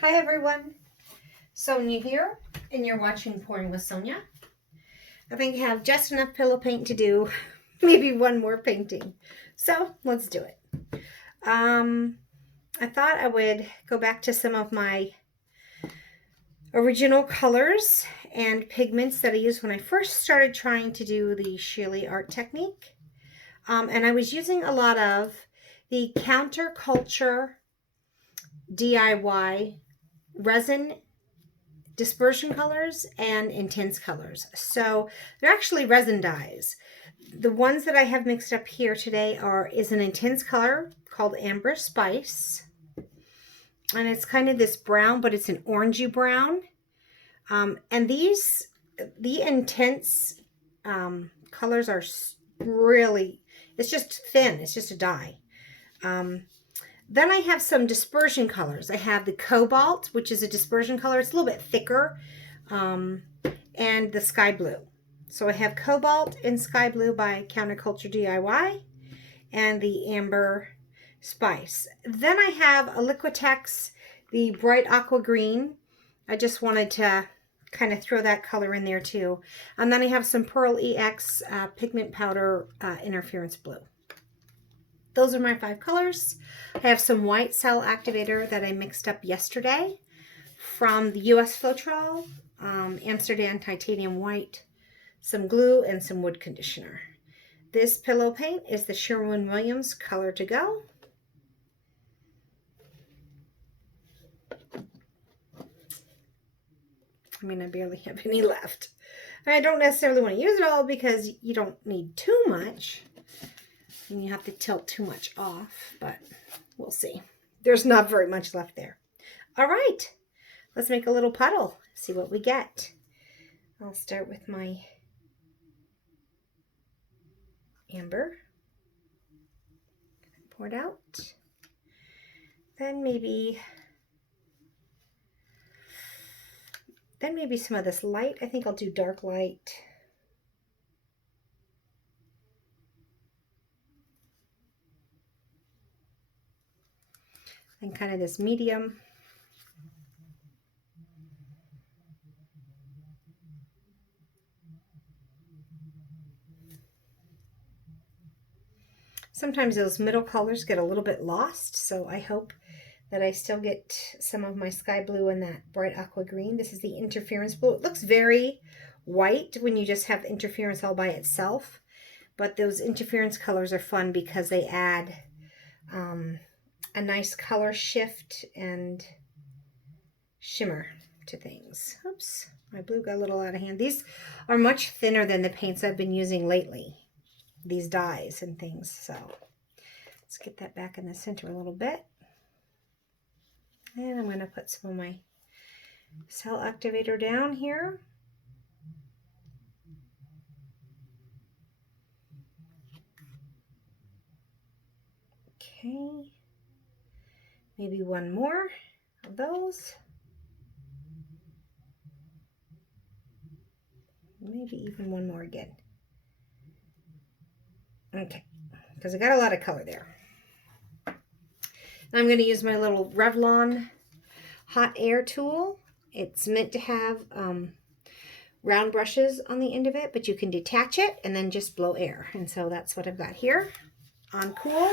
Hi everyone, Sonia here, and you're watching Pouring with Sonia. I think I have just enough pillow paint to do maybe one more painting, so let's do it. I thought I would go back to some of my original colors and pigments that I used when I first started trying to do the Shirley art technique. And I was using a lot of the Counterculture DIY resin dispersion colors and intense colors. So they're actually resin dyes. The ones that I have mixed up here today is an intense color called Amber Spice. And it's kind of this brown, but it's an orangey brown. And the intense colors are really, it's just thin. It's just a dye. Then I have some dispersion colors. I have the Cobalt, which is a dispersion color. It's a little bit thicker, and the Sky Blue. So I have Cobalt and Sky Blue by Counterculture DIY, and the Amber Spice. Then I have a Liquitex, the bright aqua green. I just wanted to kind of throw that color in there too. And then I have some Pearl EX pigment powder interference blue. Those are my 5 colors. I have some white cell activator that I mixed up yesterday from the US Floetral, Amsterdam titanium white, some glue, and some wood conditioner. This pillow paint is the Sherwin Williams Color-to-go. I mean, I barely have any left. I don't necessarily want to use it all because you don't need too much. And you have to tilt too much off, but we'll see. There's not very much left there. All right, let's make a little puddle, see what we get. I'll start with my amber. Pour it out. Then maybe some of this light. I think I'll do dark light. And kind of this medium. Sometimes those middle colors get a little bit lost, so I hope that I still get some of my sky blue and that bright aqua green. This is the interference blue. It looks very white when you just have interference all by itself, but those interference colors are fun because they add a nice color shift and shimmer to things. Oops, my blue got a little out of hand. These are much thinner than the paints I've been using lately, these dyes and things. So let's get that back in the center a little bit. And I'm going to put some of my cell activator down here. Okay. Maybe one more of those. Maybe even one more again. Okay, because I got a lot of color there. I'm going to use my little Revlon hot air tool. It's meant to have round brushes on the end of it, but you can detach it and then just blow air. And so that's what I've got here on cool.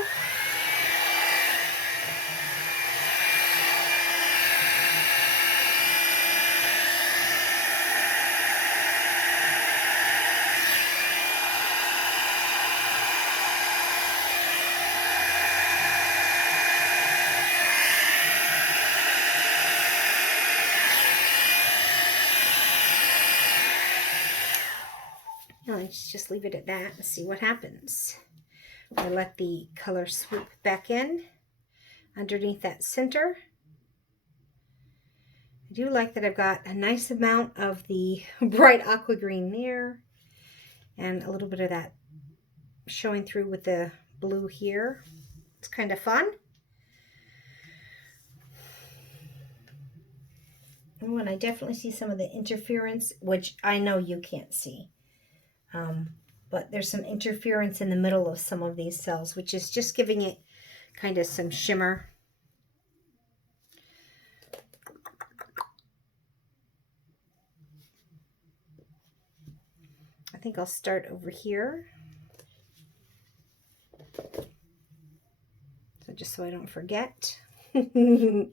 Let's just leave it at that and see what happens. I let the color swoop back in underneath that center. I do like that I've got a nice amount of the bright aqua green there and a little bit of that showing through with the blue here. It's kind of fun. Oh, and I definitely see some of the interference, which I know you can't see. But there's some interference in the middle of some of these cells, which is just giving it kind of some shimmer. think I'll start over here. So just so I don't forget. And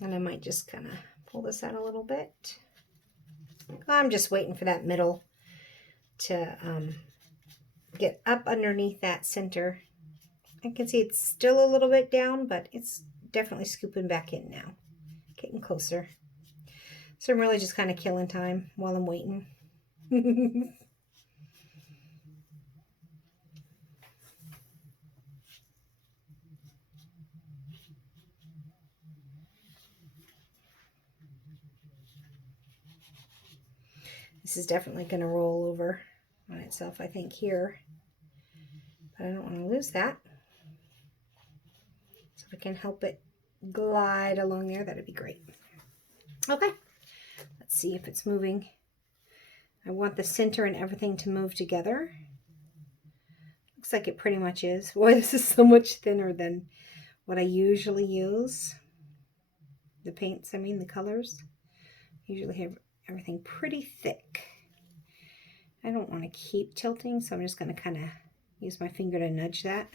I might just kind of pull this out a little bit. I'm just waiting for that middle to get up underneath that center. I can see it's still a little bit down, but it's definitely scooping back in now. Getting closer. So I'm really just kind of killing time while I'm waiting. This is definitely going to roll over on itself, I think, here. But I don't want to lose that. So if I can help it glide along there, that'd be great. Okay, let's see if it's moving. I want the center and everything to move together. Looks like it pretty much is. Boy, this is so much thinner than what I usually use. The paints, I mean the colors. Usually have everything pretty thick. I don't want to keep tilting, so I'm just going to kind of use my finger to nudge that.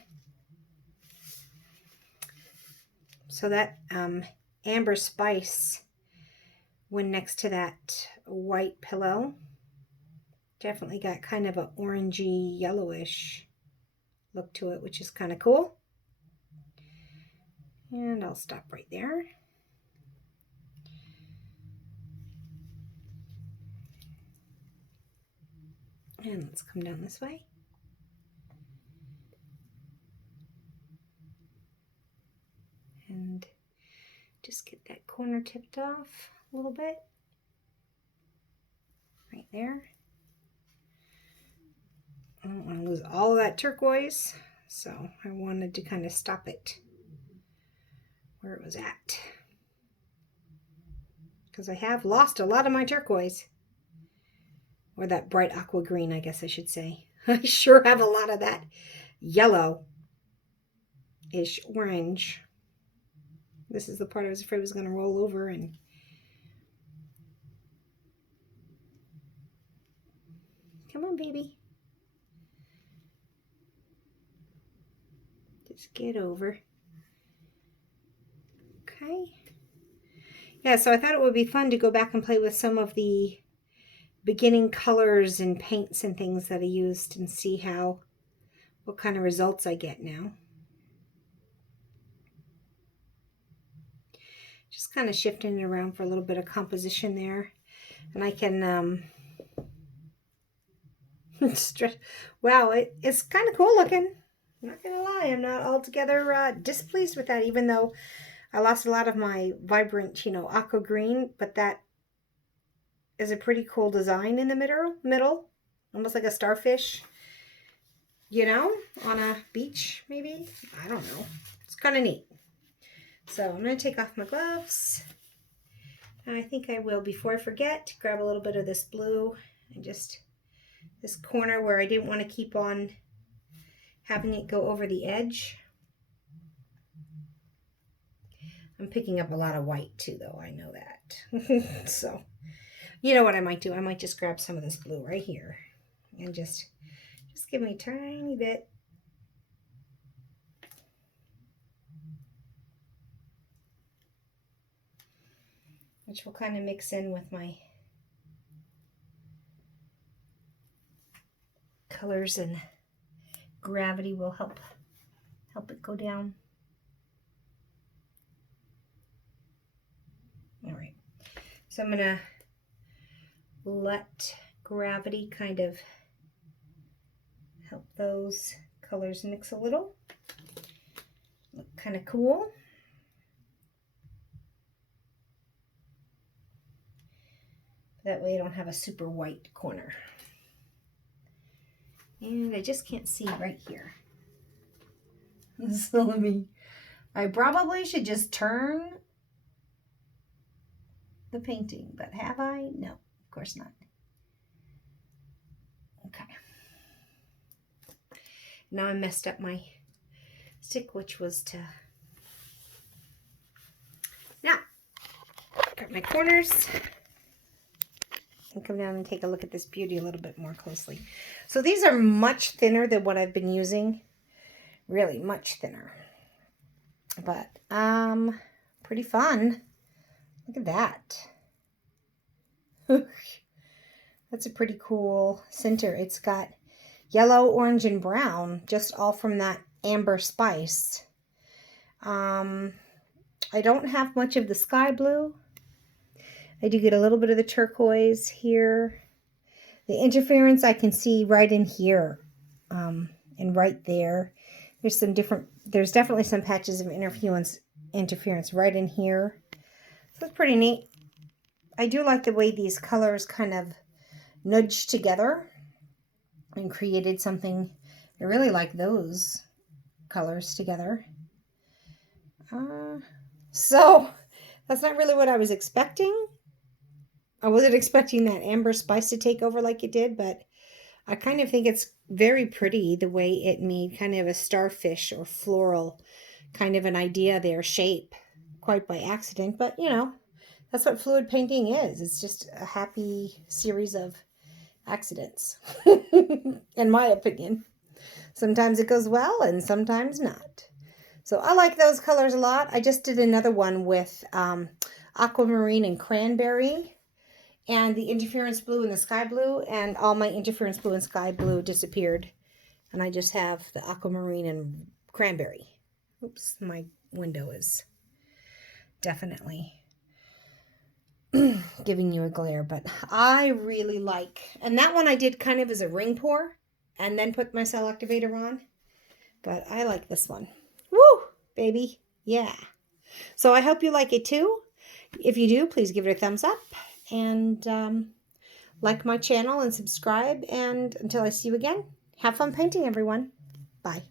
So that amber spice, when next to that white pillow, definitely got kind of an orangey yellowish look to it, which is kind of cool. And I'll stop right there. And let's come down this way. And just get that corner tipped off a little bit. Right there. I don't want to lose all of that turquoise, so I wanted to kind of stop it where it was at. Because I have lost a lot of my turquoise. Or that bright aqua green, I guess I should say. I sure have a lot of that yellow-ish orange. This is the part I was afraid was going to roll over and come on, baby. Just get over. Okay. Yeah, so I thought it would be fun to go back and play with some of the beginning colors and paints and things that I used and see what kind of results I get now. Just kind of shifting it around for a little bit of composition there. And I can stretch. Wow, it's kind of cool looking. I'm not gonna lie, I'm not altogether displeased with that, even though I lost a lot of my vibrant, aqua green, but that is a pretty cool design in the middle, almost like a starfish, on a beach, maybe. I don't know. It's kind of neat. So I'm going to take off my gloves. And I think I will, before I forget, grab a little bit of this blue and just this corner where I didn't want to keep on having it go over the edge. I'm picking up a lot of white too, though. I know that. So, you know what I might do? I might just grab some of this blue right here and just give me a tiny bit. Which will kind of mix in with my colors, and gravity will help it go down. All right, so I'm gonna let gravity kind of help those colors mix a little. Look kind of cool. That way I don't have a super white corner. And I just can't see right here. So I probably should just turn the painting, but have I? No, of course not. Okay. Now I messed up my stick, which was to... Now, got my corners. and come down and take a look at this beauty a little bit more closely. So these are much thinner than what I've been using. Really much thinner. But, pretty fun. Look at that. That's a pretty cool center. It's got yellow, orange, and brown, just all from that amber spice. I don't have much of the sky blue. I do get a little bit of the turquoise here. The interference I can see right in here, and right there. There's definitely some patches of interference right in here. So it's pretty neat. I do like the way these colors kind of nudged together and created something. I really like those colors together. So that's not really what I was expecting. I wasn't expecting that amber spice to take over like it did, but I kind of think it's very pretty the way it made kind of a starfish or floral kind of an idea there, shape, quite by accident. But, you know, that's what fluid painting is. It's just a happy series of accidents, in my opinion. Sometimes it goes well and sometimes not. So I like those colors a lot. I just did another one with aquamarine and cranberry and the interference blue and the sky blue, and all my interference blue and sky blue disappeared. And I just have the aquamarine and cranberry. Oops, my window is definitely giving you a glare, but I really like, and that one I did kind of as a ring pour and then put my cell activator on, but I like this one. Woo, baby. Yeah. So I hope you like it too. If you do, please give it a thumbs up and like my channel and subscribe. And until I see you again, have fun painting, everyone. Bye.